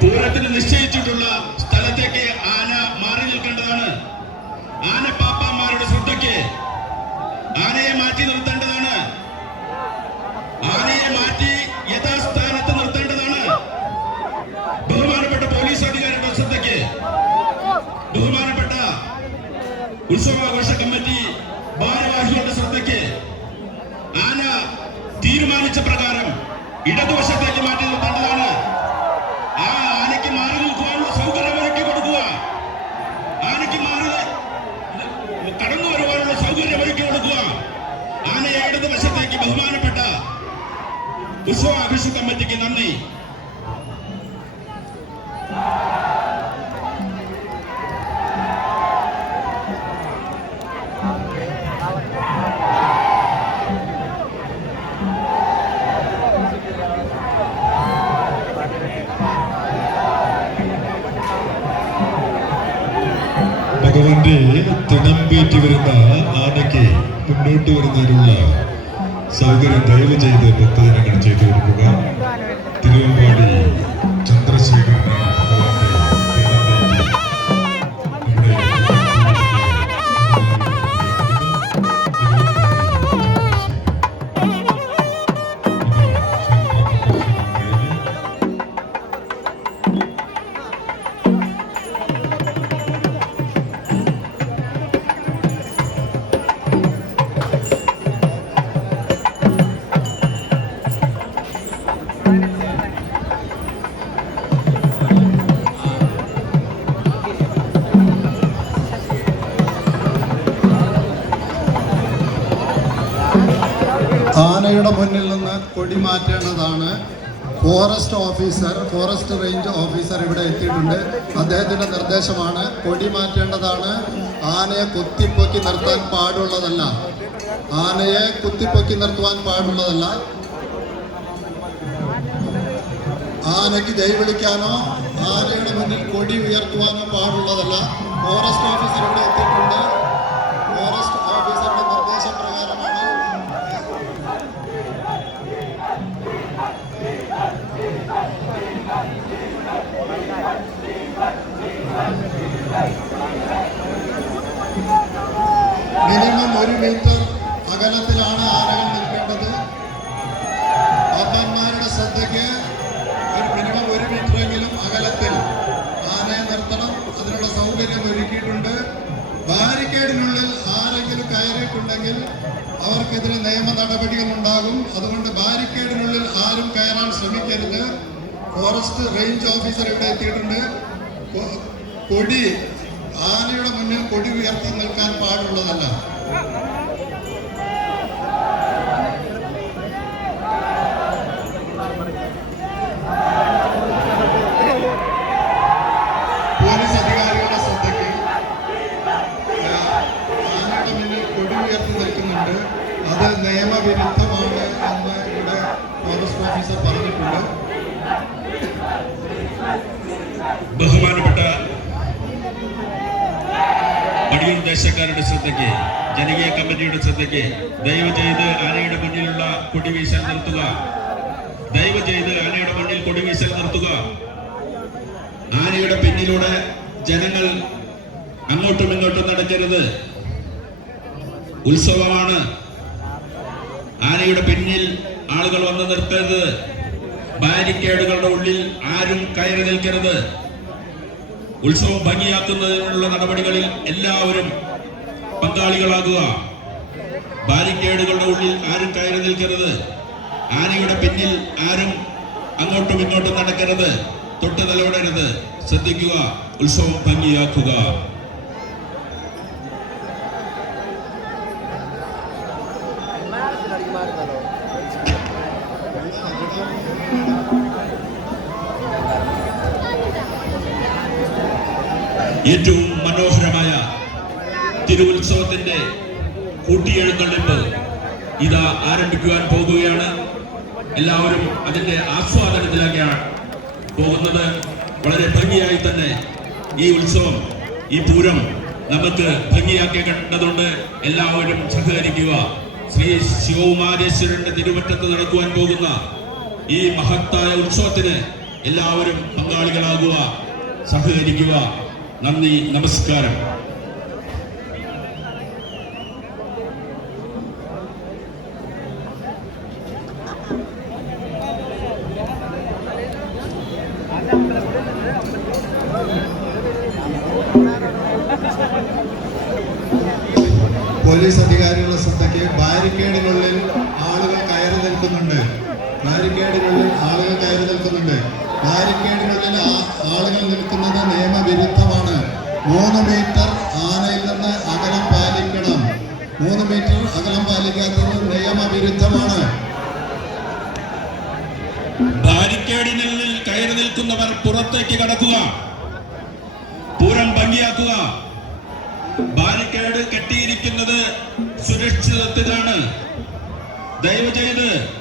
പൂരത്തിന് നിശ്ചയിച്ചിട്ടുള്ള സ്ഥലത്തേക്ക് ആന മാറി നിൽക്കേണ്ടതാണ്. ആന പാപ്പാന്മാരുടെ ശ്രദ്ധയ്ക്ക് ആനയെ മാറ്റി നിർത്തേണ്ടതാണ്. ആനയെ മാറ്റി യഥാസ്ഥാനത്ത് നിർത്തേണ്ടതാണ്. ബഹുമാനപ്പെട്ട പോലീസ് അധികാരിയുടെ ശ്രദ്ധയ്ക്ക് ബഹുമാനപ്പെട്ട ഉത്സവാഘോഷ കമ്മിറ്റി ഭാരവാഹികളുടെ ശ്രദ്ധയ്ക്ക് ആന തീരുമാനിച്ച പ്രകാരം ഇടതുവശത്തേക്ക് മാറ്റി നിർത്തേണ്ടതാണ് ആ ആനയ്ക്ക് മാറി നിൽക്കുവാനുള്ള സൗകര്യം ഒരുക്കി കൊടുക്കുക ആനയ്ക്ക് മാറി കടന്നു വരുവാനുള്ള സൗകര്യം ഒരുക്കി കൊടുക്കുക ആനയെ ഇടതുവശത്തേക്ക് ബഹുമാനപ്പെട്ട ഉത്സവാഘോഷ കമ്മിറ്റിക്ക് നന്ദി. ഭഗവാന്റെ തിടമ്പേറ്റി വരുന്ന ആനയ്ക്ക് മുന്നോട്ട് വരുന്നതിനുള്ള സൗകര്യം ദയവ് ചെയ്ത് ഭക്തജനങ്ങൾ ചെയ്തു കൊടുക്കുക തിരുവമ്പാടി. ആനയുടെ മുന്നിൽ നിന്ന് കൊടി മാറ്റേണ്ടതാണ് forest officer forest range officer ഇവിടെ എത്തിയിട്ടുണ്ട്. അദ്ദേഹത്തിന്റെ നിർദ്ദേശമാണ് കൊടി മാറ്റേണ്ടതാണ് ആനയെ കുത്തിപ്പൊക്കി നിർത്താൻ പാടുള്ളതല്ല. ആനയെ കുത്തിപ്പൊക്കി നിർത്തുവാൻ പാടുള്ളതല്ല. ആനയ്ക്ക് ദൈ വിളിക്കാനോ ആനയുടെ മുന്നിൽ കൊടി ഉയർത്തുവാനോ പാടുള്ളതല്ല. ഫോറസ്റ്റ് ഓഫീസർ ഇവിടെ എത്തിയിട്ടുണ്ട്. മിനിമം ഒരു മീറ്റർ അകലത്തിലാണ് ആനകൾ നിൽക്കേണ്ടത്. പാപ്പന്മാരുടെ ശ്രദ്ധയ്ക്ക് ഒരു മിനിമം ഒരു മീറ്ററെങ്കിലും അകലത്തിൽ ആനയെ നിർത്തണം. അതിനുള്ള സൗകര്യം ഒരുക്കിയിട്ടുണ്ട്. ബാരിക്കേഡിനുള്ളിൽ ആരെങ്കിലും കയറിയിട്ടുണ്ടെങ്കിൽ അവർക്കെതിരെ നിയമ നടപടികൾ ഉണ്ടാകും. അതുകൊണ്ട് ബാരിക്കേഡിനുള്ളിൽ ആരും കയറാൻ ശ്രമിക്കരുത്. ഫോറസ്റ്റ് റേഞ്ച് ഓഫീസർ ഇവിടെ എത്തിയിട്ടുണ്ട്. കൊടി ആനയുടെ മുന്നിൽ കൊടി ഉയർത്തി നിൽക്കാൻ പാടുള്ളതല്ല. പോലീസ് അധികാരികളുടെ ശ്രദ്ധയ്ക്ക് ആനയുടെ മുന്നിൽ കൊടി ഉയർത്തി നിൽക്കുന്നുണ്ട്. അത് നിയമവിരുദ്ധമാണ് എന്ന് ഇവിടെ ഫോറസ്റ്റ് ഓഫീസർ പറഞ്ഞിട്ടുണ്ട്. ബഹുമാനപ്പെട്ട മടിയൂർ ദേശക്കാരുടെ ശ്രദ്ധയ്ക്ക് ജനകീയ കമ്മിറ്റിയുടെ ശ്രദ്ധയ്ക്ക് ദയവ് ചെയ്ത് ആനയുടെ മുന്നിലുള്ള കൊടിവീശൽ നിർത്തുക. ദയവ് ചെയ്ത് ആനയുടെ മുന്നിൽ കൊടിവീശൽ നിർത്തുക. ആനയുടെ പിന്നിലൂടെ ജനങ്ങൾ അങ്ങോട്ടും ഇങ്ങോട്ടും നടക്കരുത്. ഉത്സവമാണ്. ആനയുടെ പിന്നിൽ ആളുകൾ വന്ന് നിർത്തരുത്. ബാരിക്കേഡുകളുടെ ഉള്ളിൽ ആരും കയറി നിൽക്കരുത്. ഉത്സവം ഭംഗിയാക്കുന്നതിനുള്ള നടപടികളിൽ എല്ലാവരും പങ്കാളികളാകുക. ബാരിക്കേഡുകളുടെ ഉള്ളിൽ ആരും കയറി നിൽക്കരുത്. ആനയുടെ പിന്നിൽ ആരും അങ്ങോട്ടും ഇങ്ങോട്ടും നടക്കരുത്. തൊട്ട് തലവിടരുത് ശ്രദ്ധിക്കുക. ഉത്സവം ഭംഗിയാക്കുക. ഏറ്റവും മനോഹരമായ തിരുവത്സവത്തിന്റെ കൂട്ടിയെഴുന്നള്ളിപ്പ് ഇതാ ആരംഭിക്കുവാൻ പോകുകയാണ്. എല്ലാവരും അതിന്റെ ആസ്വാദനത്തിലേക്കാണ് പോകുന്നത്. വളരെ ഭംഗിയായി തന്നെ ഈ ഉത്സവം ഈ പൂരം നമുക്ക് ഭംഗിയാക്കി കണ്ടതുകൊണ്ട് എല്ലാവരും സഹകരിക്കുക. ശ്രീ ശിവകുമാരേശ്വരന്റെ തിരുവറ്റത്ത് നടക്കുവാൻ പോകുന്ന ഈ മഹത്തായ ഉത്സവത്തിന് എല്ലാവരും പങ്കാളികളാകുക സഹകരിക്കുക. നന്ദി നമസ്കാരം. പോലീസ് അധികാരി പുറത്തേക്ക് കടക്കുക. പൂരം ഭംഗിയാക്കുക. ബാരിക്കേഡ് കെട്ടിയിരിക്കുന്നത് സുരക്ഷിതത്തിലാണ് ദയവ് ചെയ്ത്